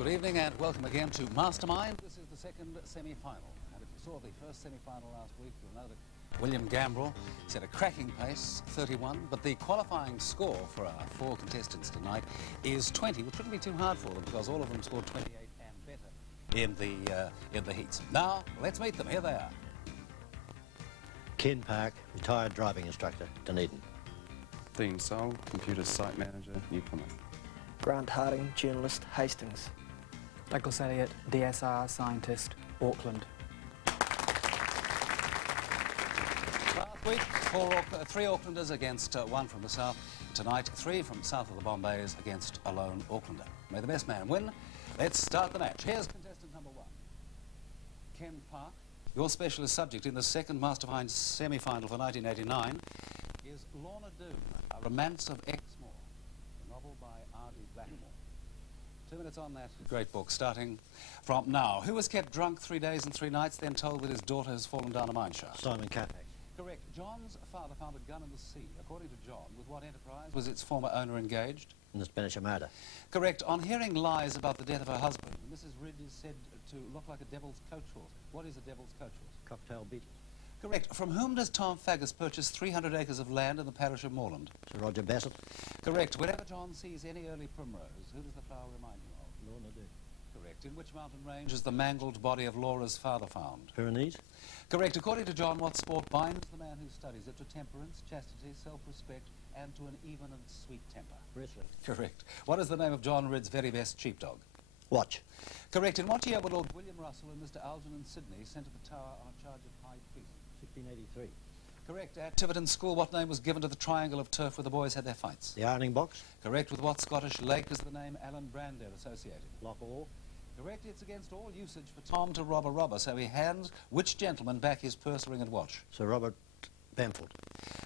Good evening and welcome again to Mastermind. This is the second semi-final. And if you saw the first semi-final last week, you'll know that William Gambrell set a cracking pace, 31, but the qualifying score for our four contestants tonight is 20, which shouldn't be too hard for them because all of them scored 28 and better in the heats. Now, let's meet them. Here they are. Ken Park, retired driving instructor, Dunedin. Dean Sol, computer site manager, New Plymouth. Grant Harding, journalist, Hastings. Douglas Elliott, DSR scientist, Auckland. Last week, three Aucklanders against one from the south. Tonight, three from south of the Bombays against a lone Aucklander. May the best man win. Let's start the match. Here's contestant number one, Ken Park. Your specialist subject in the second Mastermind semi-final for 1989 is Lorna Doone, A Romance of Exmoor, a novel by R.D. Blackmore. 2 minutes on that great book, starting from now. Who was kept drunk 3 days and 3 nights, then told that his daughter has fallen down a mine shaft? Simon Carfax. Correct. John's father found a gun in the sea. According to John, with what enterprise was its former owner engaged? In the Spanish Armada. Correct. On hearing lies about the death of her husband, Mrs. Ridd is said to look like a devil's coach horse. What is a devil's coach horse? Cocktail Beetle. Correct. From whom does Tom Faggus purchase 300 acres of land in the parish of Moreland? Sir Roger Bassett. Correct. Whenever John sees any early primrose, who does the flower remind him of? Lorna Doone. Correct. In which mountain range is the mangled body of Laura's father found? Pyrenees. Correct. According to John, what sport binds the man who studies it to temperance, chastity, self-respect, and to an even and sweet temper? Wrestling. Correct. What is the name of John Ridd's very best sheepdog? Watch. Correct. In what year were Lord William Russell and Mr. Algernon Sidney sent to the Tower on a charge of high treason? 1683. Correct. At Tiverton School, what name was given to the triangle of turf where the boys had their fights? The Ironing Box. Correct. With what Scottish lake is the name Alan Brander associated? Loch Awe. Correct. It's against all usage for Tom to rob a robber, so he hands which gentleman back his purse, ring and watch? Sir Robert Bamford.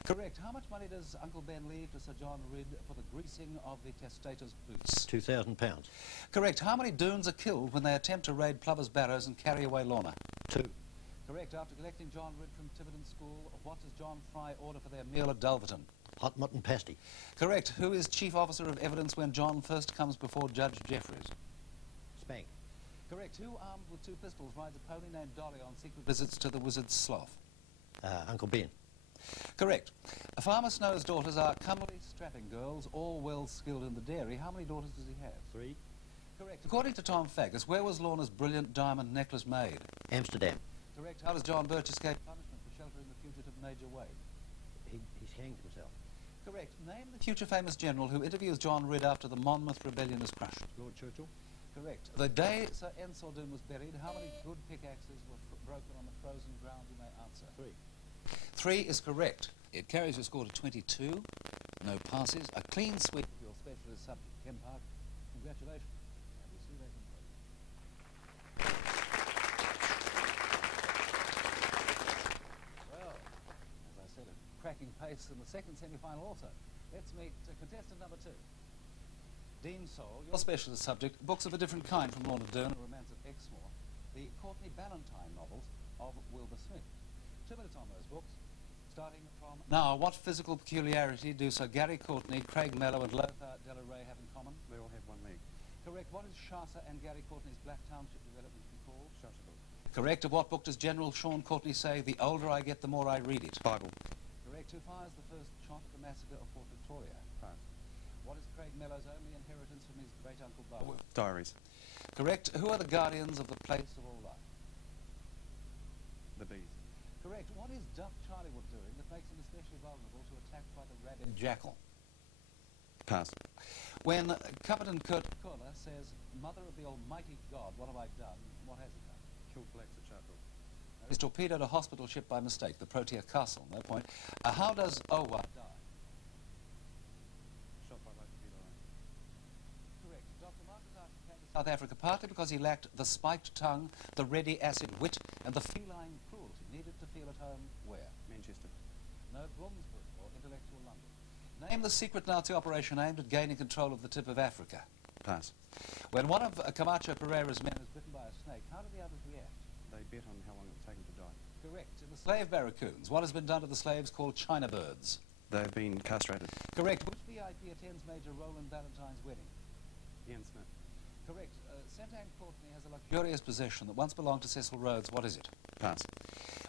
Correct. How much money does Uncle Ben leave to Sir John Ridd for the greasing of the testator's boots? £2,000. Correct. How many Doones are killed when they attempt to raid Plover's Barrows and carry away Lorna? 2. Correct. After collecting John Ridd from Tiverton School, what does John Fry order for their meal at Dulverton? Hot mutton pasty. Correct. Who is chief officer of evidence when John first comes before Judge Jeffreys? Spank. Correct. Who, armed with 2 pistols, rides a pony named Dolly on secret visits to the wizard's slough? Uncle Ben. Correct. Farmer Snow's daughters are comely, strapping girls, all well skilled in the dairy. How many daughters does he have? 3. Correct. According to Tom Faggus, where was Lorna's brilliant diamond necklace made? Amsterdam. Correct. How does John Birch escape punishment for sheltering the fugitive Major Wade? He's hanged himself. Correct. Name the future famous general who interviews John Ridd after the Monmouth Rebellion is crushed. Lord Churchill. Correct. The day Sir Ensor Doone was buried, how many good pickaxes were broken on the frozen ground? You may answer. 3. 3 is correct. It carries your score to 22. No passes. A clean sweep of your specialist subject, Ken Park. Congratulations. And we'll see you later. Well, as I said, a cracking pace in the second semi-final also. Let's meet contestant number 2. Dean Sol, your specialist subject, books of a different kind from Lorna Doone, A Romance of Exmoor, the Courtney Ballantyne novels of Wilbur Smith. 2 minutes on those books, starting from now. What physical peculiarity do Sir Gary Courtney, Craig Mello and Lothar de la Rey have in common? They all have 1 leg. Correct. What is Shasta and Gary Courtney's Black Township development called? Shutterbook. Correct. Of what book does General Sean Courtney say, the older I get, the more I read it? Bible. Correct. Who fires the first shot at the massacre of Fort Victoria? Pass. What is Craig Mello's only inheritance from his great-uncle Bowen? Diaries. Correct. Who are the guardians of the place of all life? The bees. Correct. What is Duck Charliewood doing that makes him especially vulnerable to attack by the rabid jackal? Pass. When Captain Kurt Kohler says, Mother of the Almighty God, what have I done? What has he done? Killed blacks at Chartwell. He's torpedoed a hospital ship by mistake, the Protea Castle, no point. How does Owa die? Shot by lightning below. Correct. Dr. Marcus Archer came to South Africa partly because he lacked the spiked tongue, the ready acid wit, and the feline cruelty needed to feel at home where? Manchester. No, Bloomsbury or intellectual London. Name the secret Nazi operation aimed at gaining control of the tip of Africa. Pass. When one of Camacho Pereira's men is bitten by a snake, how do the others react? They bet on how long it would take them to die. Correct. In the slave barracoons, what has been done to the slaves called China birds? They've been castrated. Correct. Which VIP attends Major Roland Valentine's wedding? Ian Smith. Correct. Centre Anne Courtney has a luxurious possession that once belonged to Cecil Rhodes. What is it? Pass.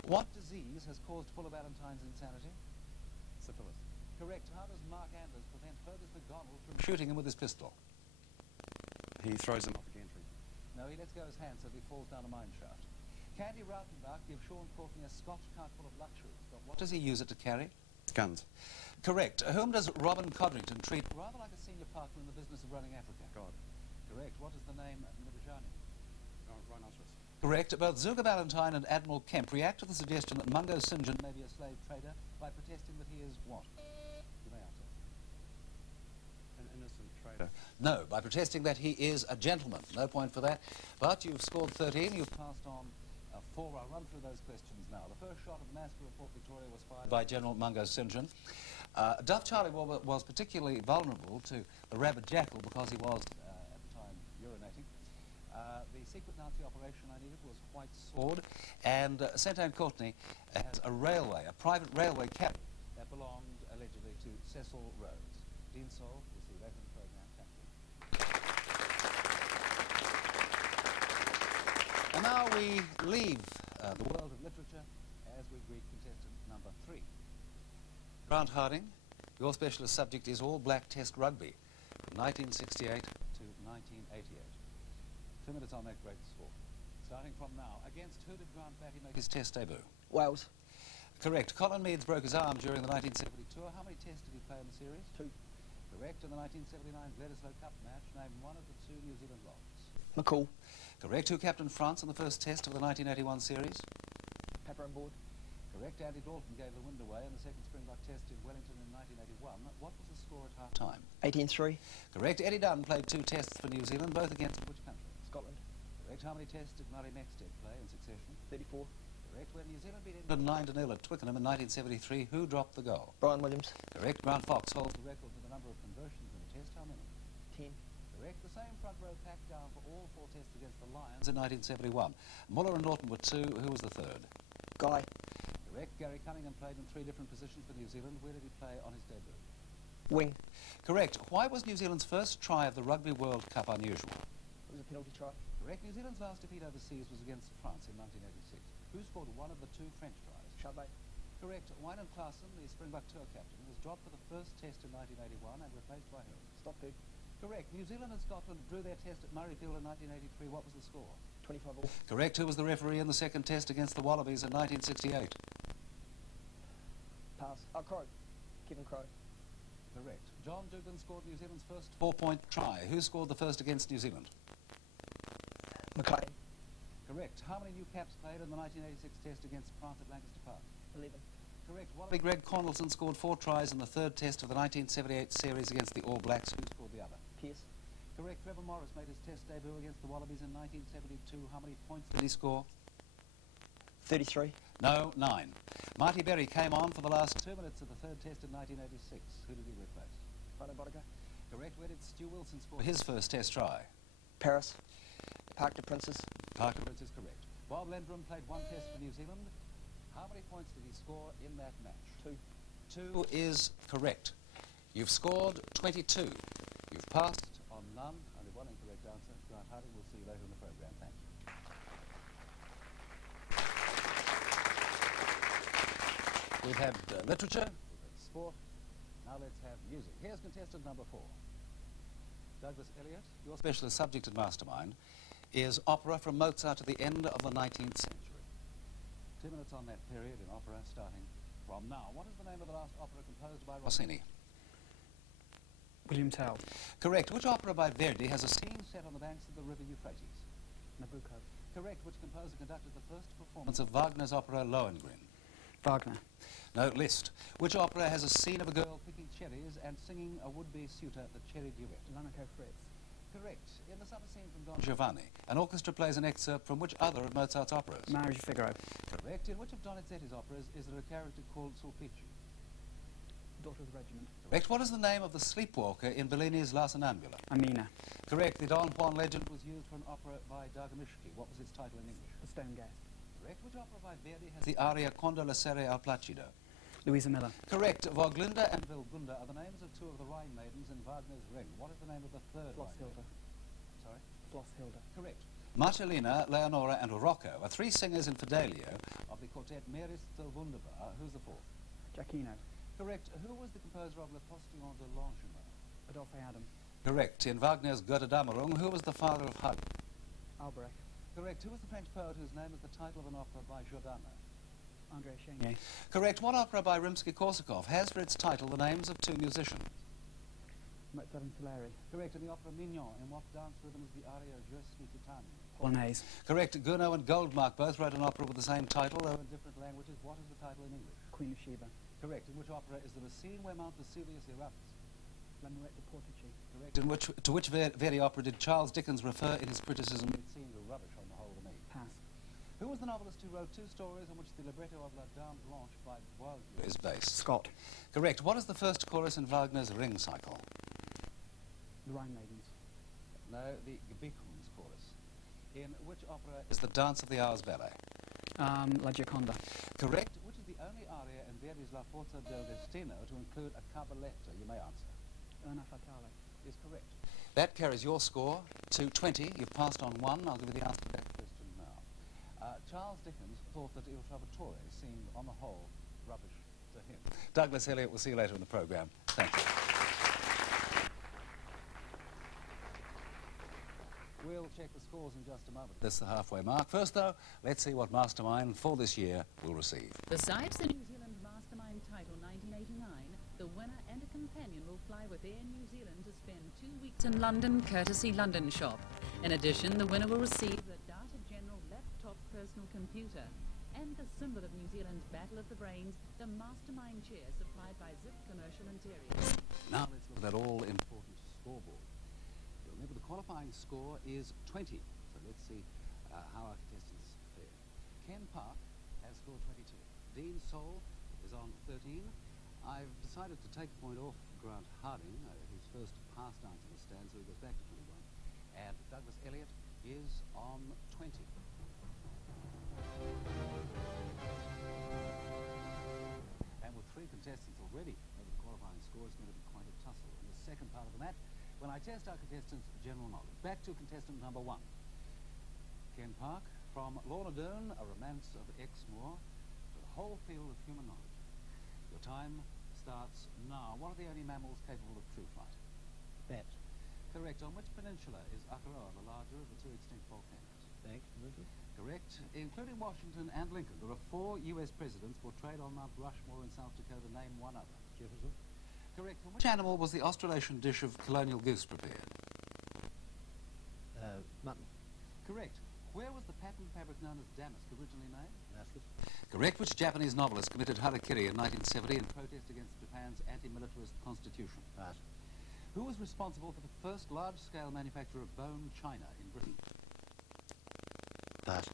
What disease has caused Fuller Valentine's insanity? Syphilis. Correct. How does Mark Anders prevent Fergus McDonald from shooting him with his pistol? He throws him off a gantry. No, he lets go his hand so that he falls down a mine shaft. Candy Rautenbach gives Sean Courtney a Scotch cart full of luxuries, but what does he use it to carry? Guns. Correct. Whom does Robin Codrington treat rather like a senior partner in the business of running Africa? God. Correct. What is the name of Mibajani? Rhinoceros. Correct. Both Zuga Valentine and Admiral Kemp react to the suggestion that Mungo St. John may be a slave trader by protesting that he is what? You may answer. An innocent trader. No, by protesting that he is a gentleman. No point for that. But you've scored 13. You've passed on 4. I'll run through those questions now. The first shot of the massacre of Port Victoria was fired by General Mungo St. John. Duff Charlie was particularly vulnerable to the rabid jackal because he was, at the time, urinating. The secret Nazi operation I needed was White Sword, and St. Anne Courtney has a railway, a private railway cabin that belonged, allegedly, to Cecil Rhodes. Dean Saul, we'll see you later in the programme. Thank you. And now we leave the world of literature as we greet contestant number 3. Grant Harding, your specialist subject is All Black Test Rugby from 1968 to 1988. 2 minutes on that great sport. Starting from now, against who did Grant Batty make his Test debut? Wales. Correct. Colin Meads broke his arm during the 1970 tour. How many Tests did he play in the series? 2. Correct. In the 1979 Bledisloe Cup match, name one of the 2 New Zealand locks. McCall. Correct. Who captained France in the first Test of the 1981 series? Pepper and Board. Correct. Andy Dalton gave the wind away in the second Springbok Test in Wellington in 1981. What was the score at half-time? 18-3. Correct. Eddie Dunn played 2 Tests for New Zealand, both against which country? Scotland. Correct. How many Tests did Murray Mexted play in succession? 34. Correct. When New Zealand beat England 9-0 at Twickenham in 1973, who dropped the goal? Brian Williams. Correct. Grant Fox holds the record for the number of conversions in a Test. How many? 10. Correct. The same front row packed down for all 4 Tests against the Lions in 1971. Muller and Norton were 2. Who was the third? Guy. Correct. Gary Cunningham played in 3 different positions for New Zealand. Where did he play on his debut? Wing. Correct. Why was New Zealand's first try of the Rugby World Cup unusual? It was a penalty try. Correct. New Zealand's last defeat overseas was against France in 1986. Who scored one of the 2 French tries? Chabet. Correct. Wynan Clarkson, the Springbok tour captain, was dropped for the first Test in 1981 and replaced by whom? Stockberg. Correct. New Zealand and Scotland drew their Test at Murrayfield in 1983. What was the score? 25 all. Correct. Who was the referee in the second Test against the Wallabies in 1968? Pass. Crow. Kevin Crow. Correct. John Dugan scored New Zealand's first 4-point try. Who scored the first against New Zealand? McLean. Correct. How many new caps played in the 1986 Test against France at Lancaster Park? 11. Correct. Wallaby Greg Cornelson scored 4 tries in the 3rd Test of the 1978 series against the All Blacks. Who scored the other? Pierce. Correct. Trevor Morris made his Test debut against the Wallabies in 1972. How many points did he score? 33. No, 9. Marty Berry came on for the last 2 minutes of the 3rd Test in 1986. Who did he replace? Frano Bodega. Correct. Where did Stu Wilson score his first Test try? Paris. Parc des Princes. Parker Prince is correct. Bob Lendrum played 1 Test for New Zealand. How many points did he score in that match? 2. 2 is correct. You've scored 22. You've passed on none. Only 1 incorrect answer. Grant Harding, we'll see you later in the programme. Thank you. We've had literature, we've had sport. Now let's have music. Here's contestant number 4. Douglas Elliot, your specialist subject at Mastermind is opera from Mozart to the end of the 19th century. 2 minutes on that period in opera starting from now. What is the name of the last opera composed by Rossini? William Tell. Correct. Which opera by Verdi has a scene set on the banks of the river Euphrates? Nabucco. Correct. Which composer conducted the first performance of Wagner's opera Lohengrin? Wagner. No, Liszt. Which opera has a scene of a girl picking cherries and singing a would-be suitor the cherry duet? Lanico Fritz. Correct. In the supper scene from Don Giovanni, an orchestra plays an excerpt from which other of Mozart's operas? Marriage of Figaro. Correct. In which of Donizetti's operas is there a character called Sulpici? Daughter of the Regiment. Correct. What is the name of the sleepwalker in Bellini's La Sonnambula? Amina. Correct. The Don Juan legend was used for an opera by Dargamischki. What was its title in English? The Stone Guest. Correct. Which opera by Verdi has the aria Quando la sera al placido? Louisa Miller. Correct. Voglunda and Vilgunda are the names of 2 of the Rhine maidens in Wagner's Ring. What is the name of the 3rd Rhine Flosshilde. maiden? Sorry? Flosshilde. Hilda. Correct. Marcellina, Leonora and Rocco are three singers in Fidelio of the quartet Meris till Wunderbar. Who's the fourth? Giacchino. Correct. Who was the composer of Le Postillon de Longchamp? Adolphe Adam. Correct. In Wagner's Götterdämmerung, who was the father of Hug? Albrecht. Correct. Who was the French poet whose name is the title of an opera by Giordano? André Chénier. Correct. What opera by Rimsky-Korsakov has for its title the names of two musicians? Mozart and Salieri. Correct. In the opera Mignon, in what dance rhythm is the aria Je suis Titane? Polonaise. Correct. Gounod and Goldmark both wrote an opera with the same title, though in different languages. What is the title in English? Queen of Sheba. Correct. In which opera is there a scene where Mount Vesuvius erupts? La Muette de Portici. Correct. To which Verdi opera did Charles Dickens refer in his criticism? It seemed a rubbish on the whole to me. Pass. Who was the novelist who wrote two stories on which the libretto of La Dame Blanche by Boileau is based? Scott. Correct. What is the first chorus in Wagner's Ring cycle? The Rhine Maidens. No, the Gebicums chorus. In which opera is the Dance of the Hours ballet? La Gioconda. Correct. Which is the only aria in Verdi's La Forza del Destino to include a cabaletta? You may answer. Una Fatale. Is correct. That carries your score to 20. You've passed on one. I'll give you the answer to that question now. Charles Dickens thought that Il Trovatore seemed, on the whole, rubbish to him. Douglas Elliott, we'll see you later in the programme. Thank you. We'll check the scores in just a moment. This is the halfway mark. First, though, let's see what Mastermind for this year will receive. Besides the New Zealand Mastermind title 1989, the winner and a companion will fly with Air New Zealand to spend 2 weeks in London, courtesy London Shop. In addition, the winner will receive the Data General laptop personal computer and the symbol of New Zealand's Battle of the Brains, the Mastermind chair supplied by Zip Commercial Interiors. Now let's look at that all-important scoreboard. Remember, the qualifying score is 20. So let's see how our contestants fare. Ken Park has scored 22. Dean Soul is on 13. I've decided to take a point off Grant Harding, who's first passed down to the stand, so he goes back to 21. And Douglas Elliott is on 20. And with three contestants already over the qualifying score, it's going to be quite a tussle. In the second part of the match, when I test our contestants' general knowledge. Back to contestant number 1. Ken Park, from Lorna Doone, A Romance of Exmoor, to the whole field of human knowledge. Your time starts now. What are the only mammals capable of true flight? Bats. Correct. On which peninsula is Akaroa, the larger of the two extinct volcanoes? Thanks, Richard. Correct. Including Washington and Lincoln, there are 4 U.S. presidents portrayed on Mount Rushmore in South Dakota. Name one other. Jefferson. Correct. From which animal was the Australasian dish of colonial goose prepared? Mutton. Correct. Where was the patent fabric known as damask originally made? Damascus. Correct. Which Japanese novelist committed harakiri in 1970 in protest against Japan's anti-militarist constitution? Pass. Who was responsible for the first large-scale manufacture of bone china in Britain? Pass.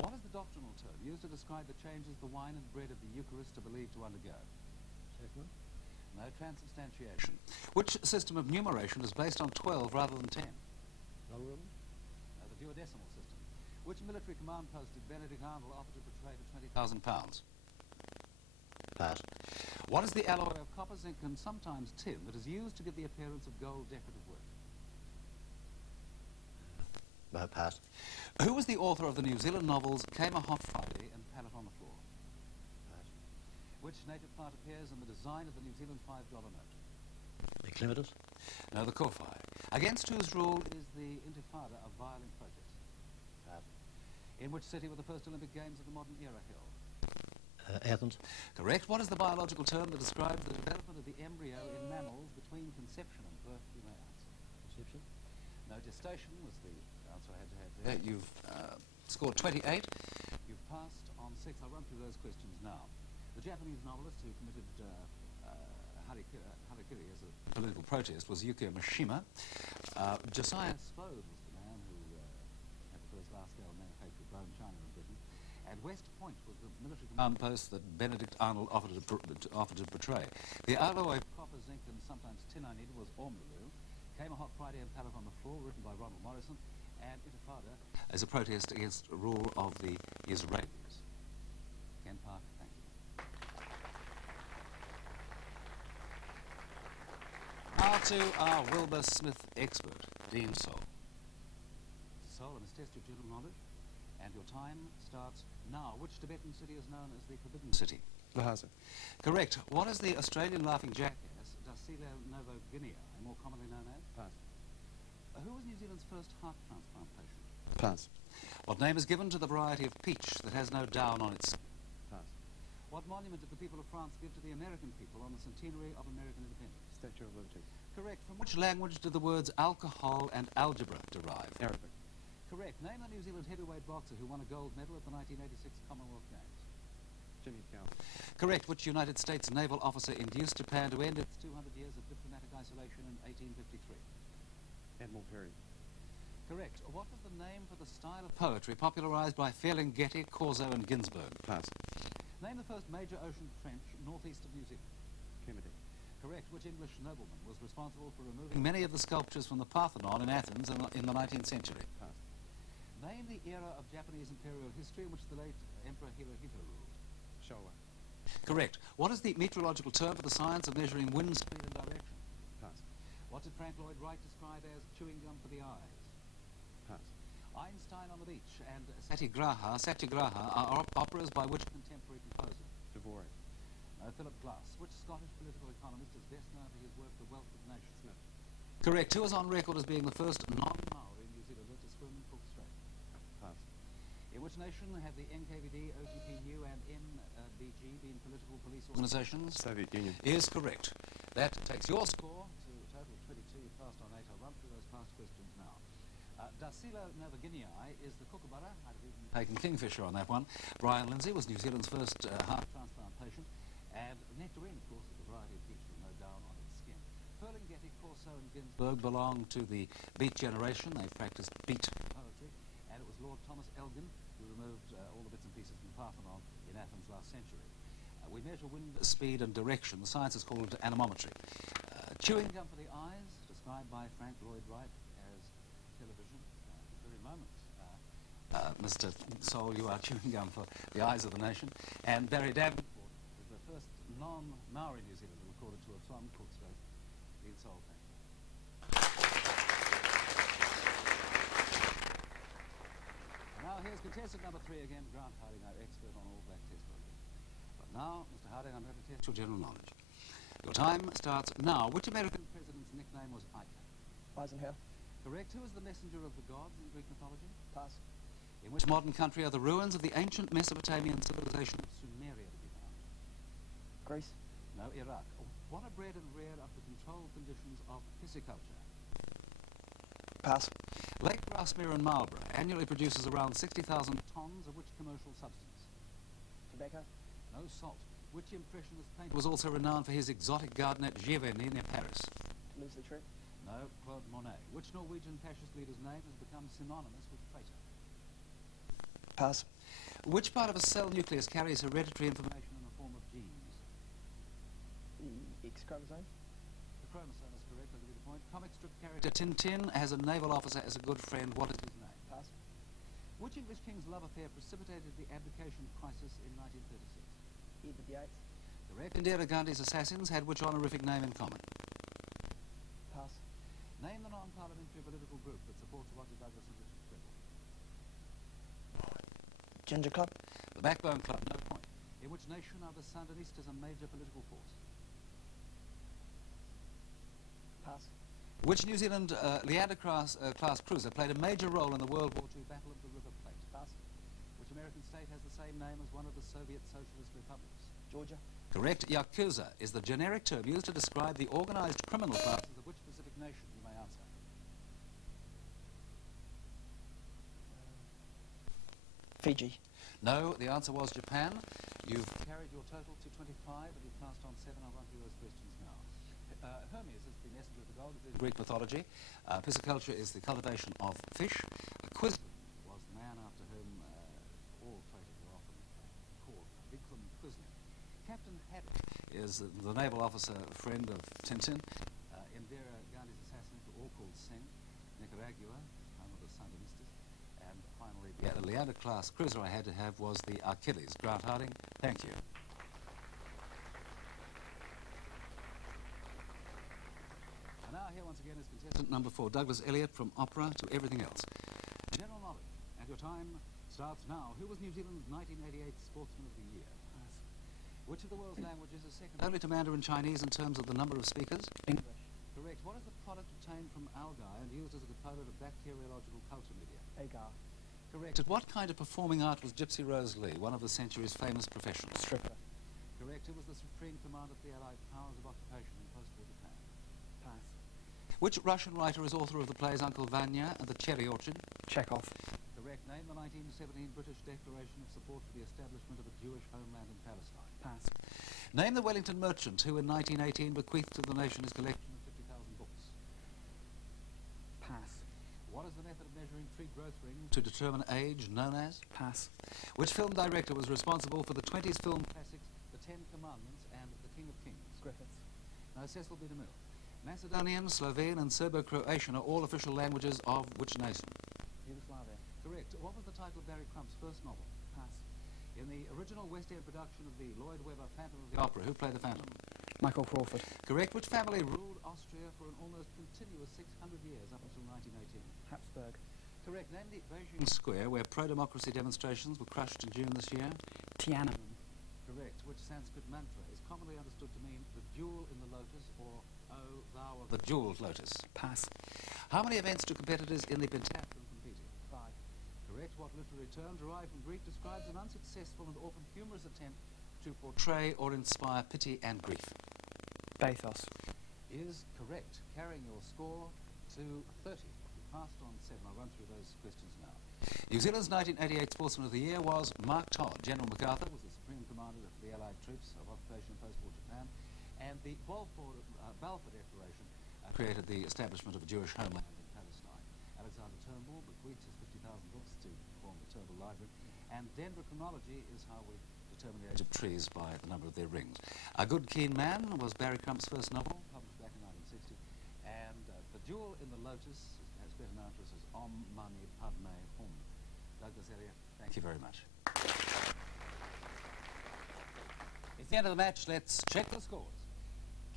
What is the doctrinal term used to describe the changes the wine and bread of the Eucharist are believed to undergo? Sacrament. No, transubstantiation. Which system of numeration is based on 12 rather than 10? Logarithm. No, the duodecimal system. Which military command post did Benedict Arnold offer to portray for £20,000? Pass. What is the alloy of copper, zinc, and sometimes tin that is used to give the appearance of gold decorative work? Pass. Who was the author of the New Zealand novels Came a Hot Friday and Pallet on the Floor? Pass. Which native plant appears in the design of the New Zealand $5 note? The clematis. No, the kowhai. Against whose rule is the Intifada of violent protest? Pass. In which city were the first Olympic Games of the modern era held? Athens. Correct. What is the biological term that describes the development of the embryo in mammals between conception and birth? You may answer. Conception. No, gestation was the answer I had to have there. You've scored 28. You've passed on 6. I'll run through those questions now. The Japanese novelist who committed harakiri as a political protest was Yukio Mishima. Josiah Spode was the man who had the first large-scale manufacture of bone china in Britain. And West Point was the military command post that Benedict Arnold offered to portray. The alloy of copper, zinc, and sometimes tin I needed was ormolu. Came a Hot Friday and Pallet on the Floor, written by Ronald Morrison, and Intifada as a protest against rule of the Israelis. Ken Park, thank you. Now to our Wilbur Smith expert, Dean Soul. problem is test your general knowledge, and your time starts now. Which Tibetan city is known as the Forbidden City? Lhasa. Correct. What is the Australian laughing jackass, Darcila Novoguinea, more commonly known as? Pass. Who was New Zealand's first heart transplant patient? Pass. What name is given to the variety of peach that has no down on its skin? Pass. What monument did the people of France give to the American people on the centenary of American independence? Statue of Liberty. Correct. From which language do the words alcohol and algebra derive? Arabic. Correct. Name the New Zealand heavyweight boxer who won a gold medal at the 1986 Commonwealth Games. Jimmy Cow. Correct. Which United States naval officer induced Japan to end its 200 years of diplomatic isolation in 1853? Admiral Perry. Correct. What was the name for the style of poetry popularized by Ferlinghetti, Corso and Ginsberg? Pass. Name the first major ocean trench northeast of New Zealand. Kennedy. Correct. Which English nobleman was responsible for removing many of the sculptures from the Parthenon in Athens in the 19th century? Pass. Name the era of Japanese imperial history in which the late Emperor Hirohito ruled. Showa. Correct. What is the meteorological term for the science of measuring wind speed and direction? Pass. What did Frank Lloyd Wright describe as chewing gum for the eyes? Pass. Einstein on the Beach and Satyagraha are operas by which contemporary composer? Dvorak. No, Philip Glass. Which Scottish political economist is best known for his work, The Wealth of Nations? Smith. Correct. Who is on record as being the first non-Maori New Zealander to swim Cook Strait? Pass. In which nation have the NKVD, OGPU and NBG been political police organizations? Soviet Union. Is correct. That takes your score to a total of 22. You passed on 8. I'll run through those past questions now. Darcila Novoguinea is the kookaburra. I'd have even taken Kingfisher on that one. Brian Lindsay was New Zealand's first heart transplant patient. And nectarine, of course, is a variety of peach with no down on its skin. Ferlinghetti, Corso and Ginsberg belong to the beat generation. They practiced beat poetry. And it was Lord Thomas Elgin who removed all the bits and pieces from the Parthenon in Athens last century. We measure wind speed and direction. The science is called anemometry. Chewing gum for the eyes, described by Frank Lloyd Wright as television. At this very moment, Mr. Soul, you are chewing gum for the eyes of the nation. And Barry Davenport is the first non-Maori New Zealander recorded to have swum Cook Strait in Soul. Thank you. And now here's contestant number 3 again, Grant Harding, our expert on all black test rugby. But now, Mr. Harding, I'm going to test your general knowledge. Your time starts now. Which American president's nickname was Ike? Eisenhower. Correct. Who is the messenger of the gods in Greek mythology? Pass. In which modern country are the ruins of the ancient Mesopotamian civilization of Sumeria to be found? Greece. No, Iraq. What are bred and reared under controlled conditions of pisciculture? Pass. Lake Grasmere in Marlborough annually produces around 60,000 tons of which commercial substance? Tobacco. No, salt. Which impressionist painter was also renowned for his exotic garden at Giverny near Paris? Toulouse-Lautrec. No, Claude Monet. Which Norwegian fascist leader's name has become synonymous with traitor? Pass. Which part of a cell nucleus carries hereditary information in the form of genes? The X chromosome. The chromosome is correct, I'll give you the point. Comic strip character Tintin has a naval officer as a good friend. What is his name? Pass. Which English king's love affair precipitated the abdication crisis in 1936? Edward VIII. Correct. Indira Gandhi's assassins had which honorific name in common? Pass. Name the non-parliamentary political group that supports Roger Douglas and Richard Prebble. Ginger Club. The Backbone Club, no point. In which nation are the Sandinistas a major political force? Pass. Which New Zealand Leander-class cruiser played a major role in the World War II Battle of the River Plate? Pass. Which American state has the same name as one of the Soviet Socialist republics? Georgia. Correct. Yakuza is the generic term used to describe the organized criminal classes of which Pacific nation? You may answer. Fiji. No, the answer was Japan. You've carried your total to 25 and you've passed on 7. I'll run through those questions now. Hermes is the messenger of the gods in Greek mythology. Pisciculture is the cultivation of fish. Quisling was the man after whom all traitors were often called. Bigfum Quisling. Captain Haddock is the naval officer friend of Tintin. Indira Gandhi's assassins were all called Singh. Nicaragua, home of the Sandinistas. And finally, the Leander-class cruiser I had to have was the Achilles. Grant Harding, thank you. And now here once again is contestant number 4, Douglas Elliott, from opera to everything else. General knowledge. Your time starts now. Who was New Zealand's 1988 Sportsman of the Year? Pass. Which of the world's languages is second only to Mandarin Chinese in terms of the number of speakers? English. Correct. What is the product obtained from algae and used as a component of bacteriological culture media? Agar. Correct. What kind of performing art was Gypsy Rose Lee, one of the century's famous professions? Stripper. Correct. Who was the supreme commander of the Allied powers of occupation in post-war Japan? Pass. Which Russian writer is author of the plays Uncle Vanya and The Cherry Orchard? Chekhov. Correct. Name the 1917 British Declaration of Support for the establishment of a Jewish homeland in Palestine. Pass. Name the Wellington merchant who in 1918 bequeathed to the nation his collection of 50,000 books. Pass. What is the method of measuring tree growth rings to determine age known as? Pass. Which film director was responsible for the 20s film classics The Ten Commandments and The King of Kings? Griffiths. No, Cecil B. DeMille. Macedonian, Slovene and Serbo-Croatian are all official languages of which nation? Yugoslavia. Correct. What was the title of Barry Crump's first novel? Pass. In the original West End production of the Lloyd Webber Phantom of the Opera, who played the Phantom? Michael Crawford. Correct. Which family ruled Austria for an almost continuous 600 years up until 1918? Habsburg. Correct. Name the Beijing Square where pro-democracy demonstrations were crushed in June this year? Tiananmen. Correct. Which Sanskrit mantra is commonly understood to mean the jewel in the lotus or O thou of the jeweled lotus? Pass. How many events do competitors in the pentathlon compete in? 5. Correct. What literary term derived from Greek describes an unsuccessful and often humorous attempt to portray or inspire pity and grief? Bathos. Is correct. Carrying your score to 30. You passed on 7. I'll run through those questions now. New Zealand's 1988 Sportsman of the Year was Mark Todd. General MacArthur was the supreme commander of the Allied troops of occupation in post-war Japan. And the Balfour Declaration created the establishment of a Jewish homeland in Palestine. Alexander Turnbull bequeathed his 50,000 books to form the Turnbull Library. And Denver chronology is how we determine the age of trees by the number of their rings. A Good Keen Man was Barry Crump's first novel, published back in 1960. And The Jewel in the Lotus has better known to us as Om Mani Padme Hum. Douglas Elliott, thank you very much. It's the end of the match. Let's check the scores.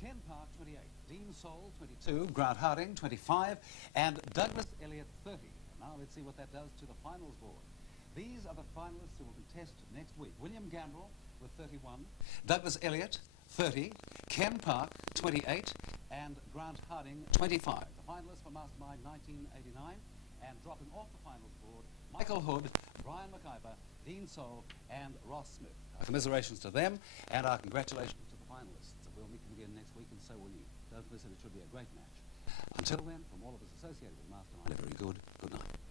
Ken Park, 28. Dean Soul, 22. Grant Harding, 25. And Douglas Elliott, 30. And now let's see what that does to the finals board. These are the finalists who will contest next week. William Gambrell with 31. Douglas Elliott, 30. Ken Park, 28. And Grant Harding, 25. The finalists for Mastermind 1989. And dropping off the finals board, Michael Hood, Brian McIver, Dean Soul, and Ross Smith. Our commiserations to them, and our congratulations to the finalists. We'll meet them again next week, and so will you. Don't miss it. It should be a great match. Until then, from all of us associated with Mastermind, very good. Good night.